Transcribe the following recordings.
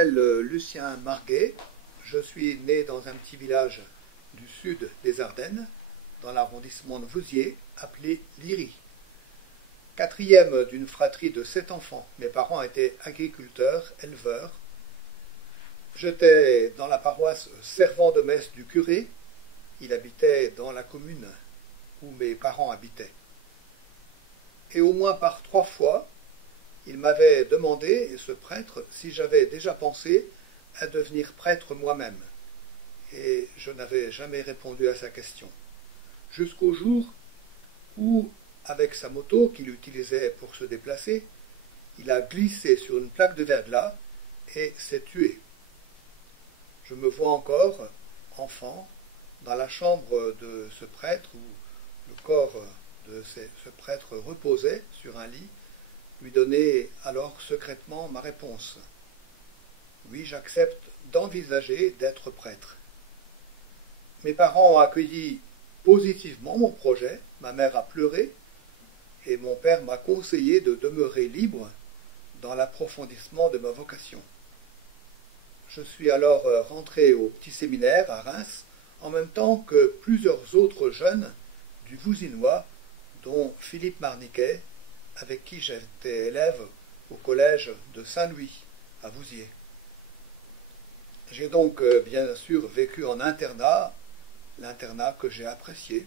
m'appelle Lucien Marguet. Je suis né dans un petit village du sud des Ardennes, dans l'arrondissement de Vouziers, appelé Liry. Quatrième d'une fratrie de 7 enfants. Mes parents étaient agriculteurs, éleveurs. J'étais dans la paroisse servant de messe du curé. Il habitait dans la commune où mes parents habitaient. Et au moins par 3 fois, il m'avait demandé, ce prêtre, si j'avais déjà pensé à devenir prêtre moi-même. Et je n'avais jamais répondu à sa question. Jusqu'au jour où, avec sa moto qu'il utilisait pour se déplacer, il a glissé sur une plaque de verglas et s'est tué. Je me vois encore, enfant, dans la chambre de ce prêtre où le corps de ce prêtre reposait sur un lit, lui donner alors secrètement ma réponse. Oui, j'accepte d'envisager d'être prêtre. Mes parents ont accueilli positivement mon projet, ma mère a pleuré, et mon père m'a conseillé de demeurer libre dans l'approfondissement de ma vocation. Je suis alors rentré au petit séminaire à Reims, en même temps que plusieurs autres jeunes du Vouzinois, dont Philippe Marniquet, avec qui j'étais élève au collège de Saint-Louis, à Vouziers. J'ai donc bien sûr vécu en internat, l'internat que j'ai apprécié.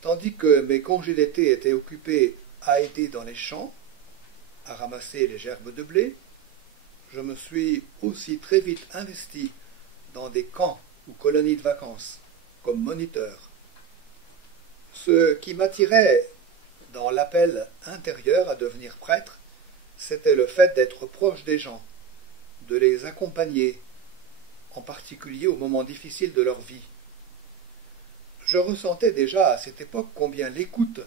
Tandis que mes congés d'été étaient occupés à aider dans les champs, à ramasser les gerbes de blé, je me suis aussi très vite investi dans des camps ou colonies de vacances, comme moniteur. Ce qui m'attirait dans l'appel intérieur à devenir prêtre, c'était le fait d'être proche des gens, de les accompagner, en particulier au moment difficile de leur vie. Je ressentais déjà à cette époque combien l'écoute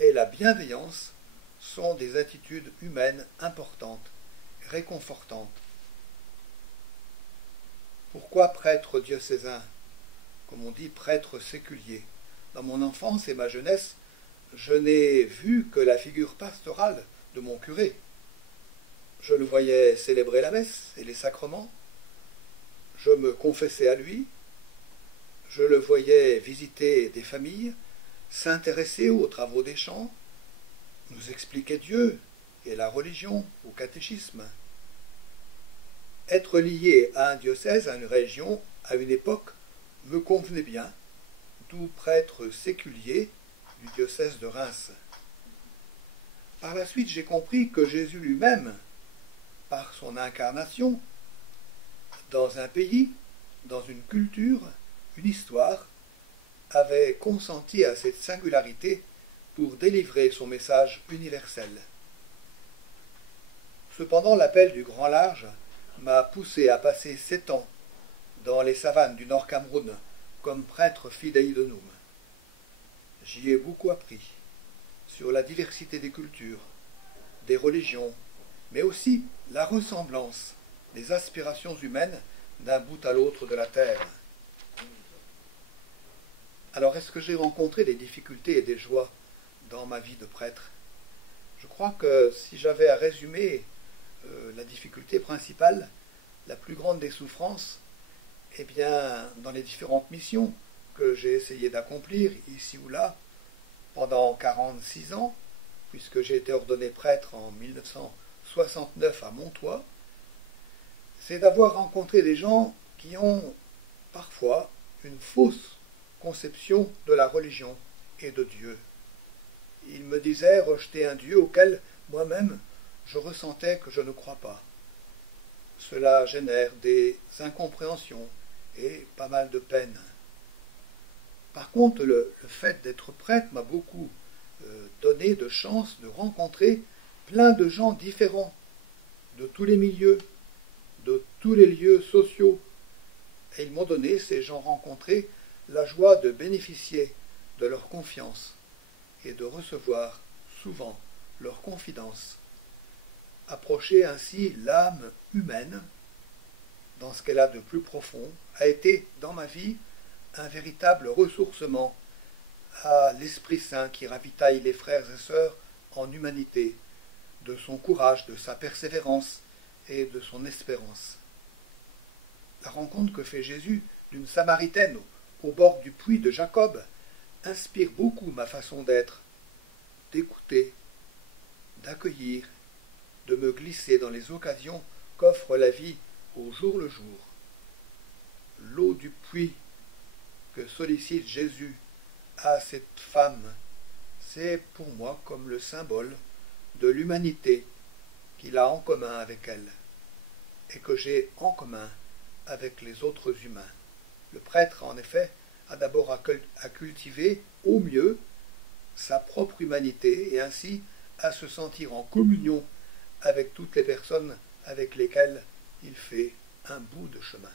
et la bienveillance sont des attitudes humaines importantes, réconfortantes. Pourquoi prêtre diocésain? Comme on dit, prêtre séculier. Dans mon enfance et ma jeunesse, je n'ai vu que la figure pastorale de mon curé. Je le voyais célébrer la messe et les sacrements. Je me confessais à lui. Je le voyais visiter des familles, s'intéresser aux travaux des champs, nous expliquer Dieu et la religion au catéchisme. Être lié à un diocèse, à une région, à une époque, me convenait bien, d'où prêtre séculier du diocèse de Reims. Par la suite, j'ai compris que Jésus lui-même, par son incarnation, dans un pays, dans une culture, une histoire, avait consenti à cette singularité pour délivrer son message universel. Cependant, l'appel du grand large m'a poussé à passer 7 ans dans les savanes du Nord Cameroun comme prêtre fidei donum. J'y ai beaucoup appris sur la diversité des cultures, des religions, mais aussi la ressemblance des aspirations humaines d'un bout à l'autre de la terre. Alors, est-ce que j'ai rencontré des difficultés et des joies dans ma vie de prêtre? Je crois que si j'avais à résumer la difficulté principale, la plus grande des souffrances, eh bien, dans les différentes missions que j'ai essayé d'accomplir ici ou là, pendant 46 ans, puisque j'ai été ordonné prêtre en 1969 à Montois, c'est d'avoir rencontré des gens qui ont parfois une fausse conception de la religion et de Dieu. Ils me disaient rejeter un Dieu auquel moi-même je ressentais que je ne crois pas. Cela génère des incompréhensions et pas mal de peine. Par contre, le fait d'être prêtre m'a beaucoup donné de chance de rencontrer plein de gens différents, de tous les milieux, de tous les lieux sociaux. Et ils m'ont donné, ces gens rencontrés, la joie de bénéficier de leur confiance et de recevoir souvent leur confidence. Approcher ainsi l'âme humaine dans ce qu'elle a de plus profond a été, dans ma vie, un véritable ressourcement à l'Esprit Saint qui ravitaille les frères et sœurs en humanité, de son courage, de sa persévérance et de son espérance. La rencontre que fait Jésus d'une Samaritaine au bord du puits de Jacob inspire beaucoup ma façon d'être, d'écouter, d'accueillir, de me glisser dans les occasions qu'offre la vie au jour le jour. L'eau du puits que sollicite Jésus à cette femme, c'est pour moi comme le symbole de l'humanité qu'il a en commun avec elle et que j'ai en commun avec les autres humains. Le prêtre, en effet, a d'abord à cultiver au mieux sa propre humanité et ainsi à se sentir en communion avec toutes les personnes avec lesquelles il fait un bout de chemin.